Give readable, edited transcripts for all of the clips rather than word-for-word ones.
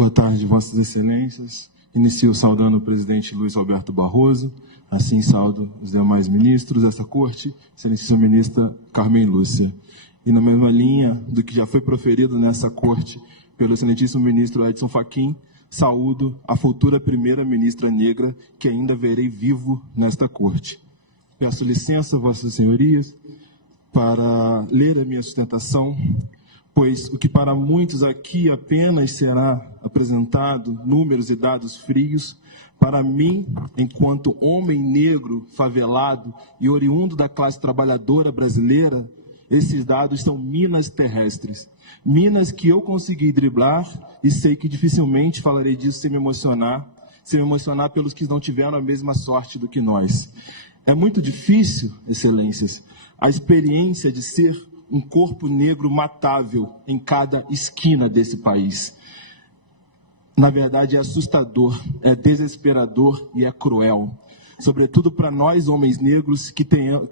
Boa tarde, Vossas Excelências. Inicio saudando o presidente Luiz Roberto Barroso, assim saudo os demais ministros dessa corte, Excelentíssima Ministra Carmen Lúcia. E na mesma linha do que já foi proferido nessa corte pelo Excelentíssimo Ministro Edson Fachin, saúdo a futura primeira-ministra negra que ainda verei vivo nesta corte. Peço licença, Vossas Senhorias, para ler a minha sustentação, pois o que para muitos aqui apenas será apresentado, números e dados frios, para mim, enquanto homem negro, favelado e oriundo da classe trabalhadora brasileira, esses dados são minas terrestres. Minas que eu consegui driblar e sei que dificilmente falarei disso sem me emocionar pelos que não tiveram a mesma sorte do que nós. É muito difícil, Excelências, a experiência de ser um corpo negro matável em cada esquina desse país. Na verdade, é assustador, é desesperador e é cruel. Sobretudo para nós, homens negros, que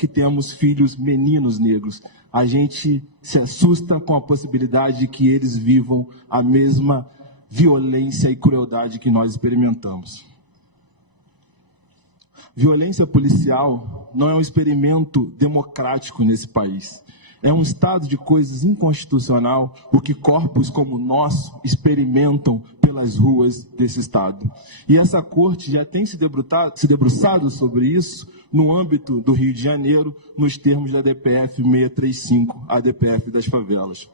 temos filhos meninos negros. A gente se assusta com a possibilidade de que eles vivam a mesma violência e crueldade que nós experimentamos. Violência policial não é um experimento democrático nesse país. É um estado de coisas inconstitucional o que corpos como o nosso experimentam pelas ruas desse estado. E essa corte já tem se debruçado sobre isso no âmbito do Rio de Janeiro, nos termos da DPF 635, a DPF das favelas.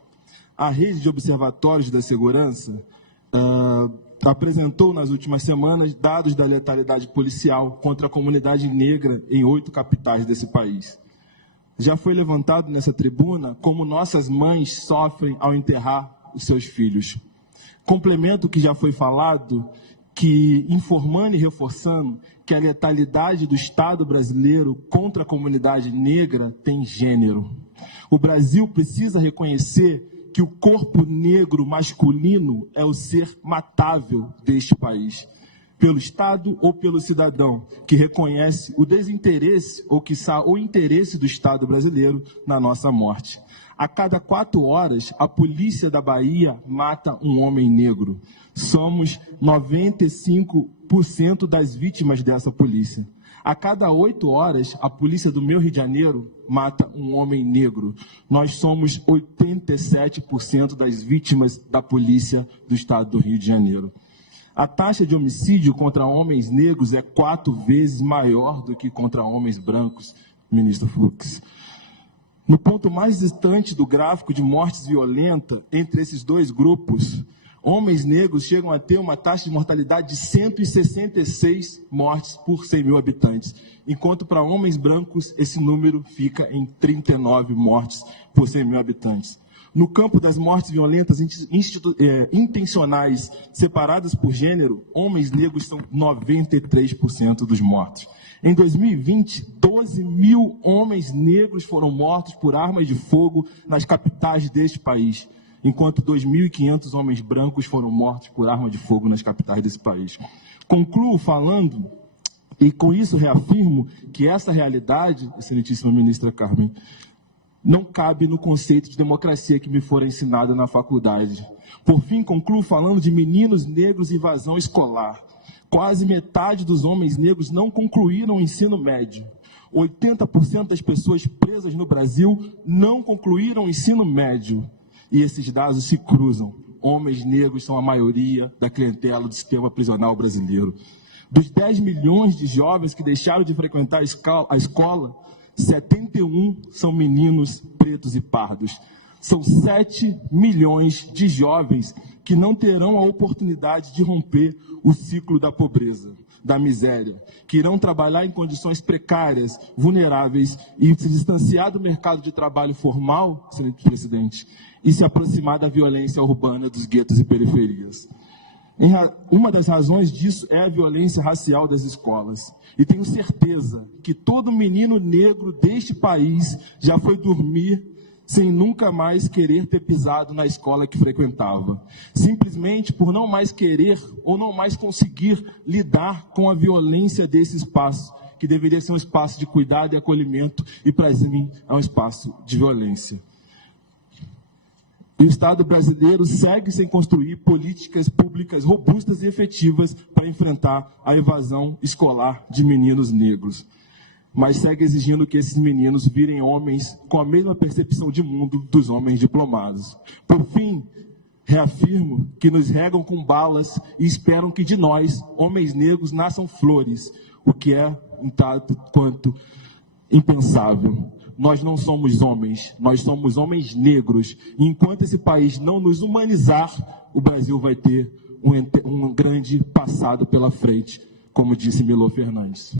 A rede de observatórios da segurança apresentou nas últimas semanas dados da letalidade policial contra a comunidade negra em 8 capitais desse país. Já foi levantado nessa tribuna como nossas mães sofrem ao enterrar os seus filhos. Complemento o que já foi falado, que informando e reforçando que a letalidade do Estado brasileiro contra a comunidade negra tem gênero. O Brasil precisa reconhecer que o corpo negro masculino é o ser matável deste país, pelo Estado ou pelo cidadão, que reconhece o desinteresse ou, quiçá, o interesse do Estado brasileiro na nossa morte. A cada 4 horas, a polícia da Bahia mata um homem negro. Somos 95% das vítimas dessa polícia. A cada 8 horas, a polícia do meu Rio de Janeiro mata um homem negro. Nós somos 87% das vítimas da polícia do Estado do Rio de Janeiro. A taxa de homicídio contra homens negros é 4 vezes maior do que contra homens brancos, ministro Fux. No ponto mais distante do gráfico de mortes violentas entre esses dois grupos, homens negros chegam a ter uma taxa de mortalidade de 166 mortes por 100 mil habitantes, enquanto para homens brancos esse número fica em 39 mortes por 100 mil habitantes. No campo das mortes violentas intencionais separadas por gênero, homens negros são 93% dos mortos. Em 2020, 12 mil homens negros foram mortos por armas de fogo nas capitais deste país, enquanto 2.500 homens brancos foram mortos por arma de fogo nas capitais desse país. Concluo falando, e com isso reafirmo, que essa realidade, excelentíssima ministra Carmen, não cabe no conceito de democracia que me for ensinado na faculdade. Por fim, concluo falando de meninos negros e evasão escolar. Quase metade dos homens negros não concluíram o ensino médio. 80% das pessoas presas no Brasil não concluíram o ensino médio. E esses dados se cruzam. Homens negros são a maioria da clientela do sistema prisional brasileiro. Dos 10 milhões de jovens que deixaram de frequentar a escola, 71 são meninos pretos e pardos. São 7 milhões de jovens que não terão a oportunidade de romper o ciclo da pobreza, da miséria, que irão trabalhar em condições precárias, vulneráveis e se distanciar do mercado de trabalho formal, senhor presidente, e se aproximar da violência urbana dos guetos e periferias. Uma das razões disso é a violência racial das escolas. E tenho certeza que todo menino negro deste país já foi dormir sem nunca mais querer ter pisado na escola que frequentava. Simplesmente por não mais querer ou não mais conseguir lidar com a violência desse espaço, que deveria ser um espaço de cuidado e acolhimento, e para mim é um espaço de violência. E o Estado brasileiro segue sem construir políticas públicas robustas e efetivas para enfrentar a evasão escolar de meninos negros. Mas segue exigindo que esses meninos virem homens com a mesma percepção de mundo dos homens diplomados. Por fim, reafirmo que nos regam com balas e esperam que de nós, homens negros, nasçam flores, o que é um tanto quanto impensável. Nós não somos homens, nós somos homens negros. E enquanto esse país não nos humanizar, o Brasil vai ter um grande passado pela frente, como disse Milor Fernandes.